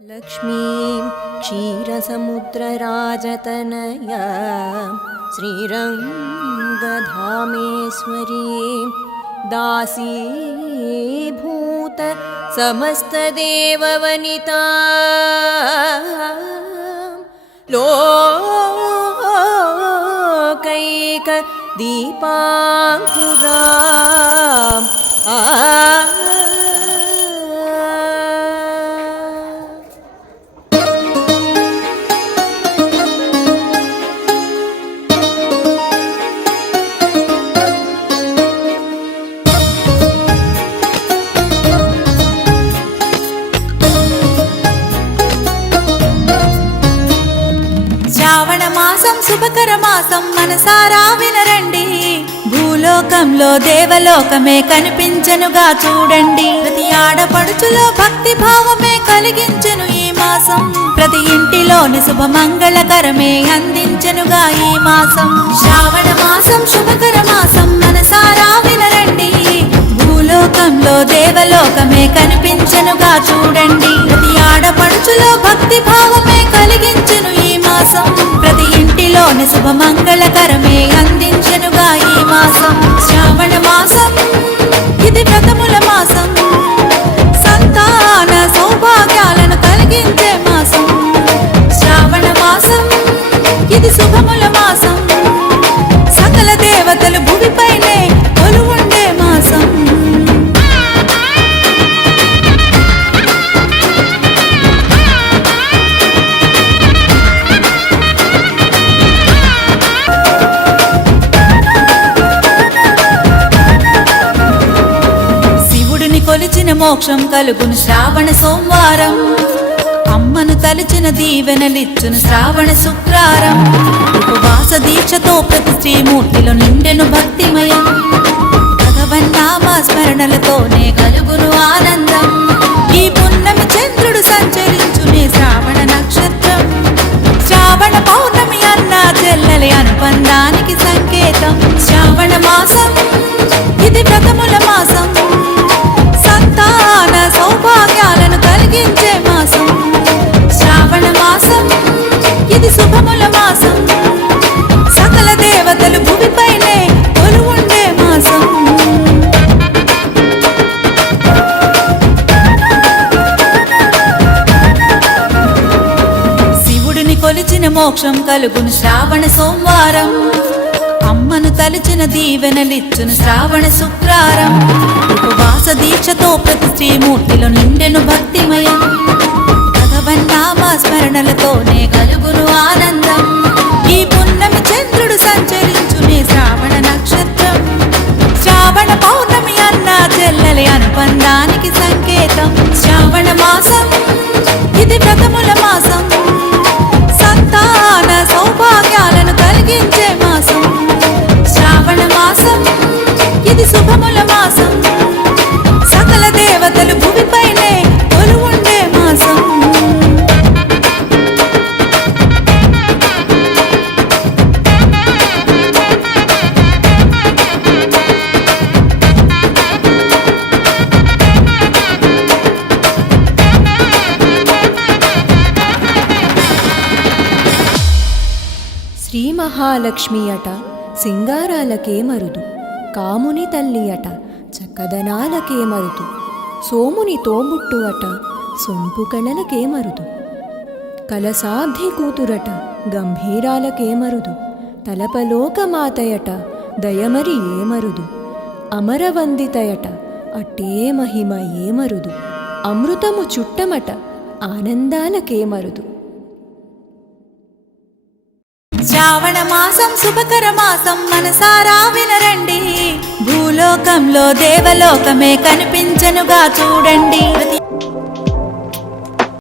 लक्ष्मीं क्षीरसमुद्रराजतनया श्रीरङ्गधामेश्वरीं दासीभूत समस्तदेववनिता लोकैक శుభకర మాసం మనసారా వినరండి. భూలోకంలో దేవలోకమే కనిపించనుగా చూడండి. ప్రతి ఆడపడుచులో భక్తి భావమే కలిగించెను ఈ మాసం. ప్రతి ఇంటిలోని శుభ మంగళకరమే అందించెనుగా ఈ మాసం. శ్రావణ మాసం శుభకర మాసం మనసారా వినరండి. భూలోకంలో దేవలోకమే కనిపించనుగా చూడండి. ఇంటిలోని మోక్షం కలుగును శ్రావణ సోమవారం. అమ్మను తలచిన దీవెనలిచ్చును శ్రావణ శుక్రారం. ఉపవాస దీక్షతో ప్రతి శ్రీమూర్తిలో నిండెను భక్తిమయం. భగవన్నామ స్మరణలతోనే కలుగును ఆనందం. ఈ పున్నమి చంద్రుడు సంచరి మోక్షం కలుగును శ్రావణ సోమవారం. అమ్మను తలిచిన దీవెనలిచ్చును శ్రావణ శుక్రారం. ఉపవాస దీక్షతో ప్రతి శ్రీమూర్తిలో నిండెను భక్తిమయం. భగవన్నామ స్మరణలతోనే కలుగును ఆనందం. ఈ పున్నమి చంద్రుడు సంచరించునే శ్రావణ నక్షత్రం. శ్రావణ పౌర్ణమి అన్న చెల్లెలి అనుబంధానికి సంకేతం. శ్రావణ మాసం ఇది శుభముల మాసం. సకల దేవతలు భూమిపైనే కొలువుండే మాసం. శ్రీ మహాలక్ష్మి అట సింగారాలకే మరుదు. కాముని తల్లి అట చక్కదనాలకేమరుదు సోముని తోబుట్టు అట సొంపు కళలకేమరుదు మరుదు కూతురట గంభీరాలకేమరుదు తలపలోకమాతయట దయమరి ఏమరుదు అమరవందితయట అట్టే మహిమ ఏమరుదు అమృతము చుట్టమట ఆనందాలకేమరుదు శ్రావణ మాసం శుభకర మాసం మనసారా వినర లోకంలో దేవలోకమే కనిపించనుగా చూడండి.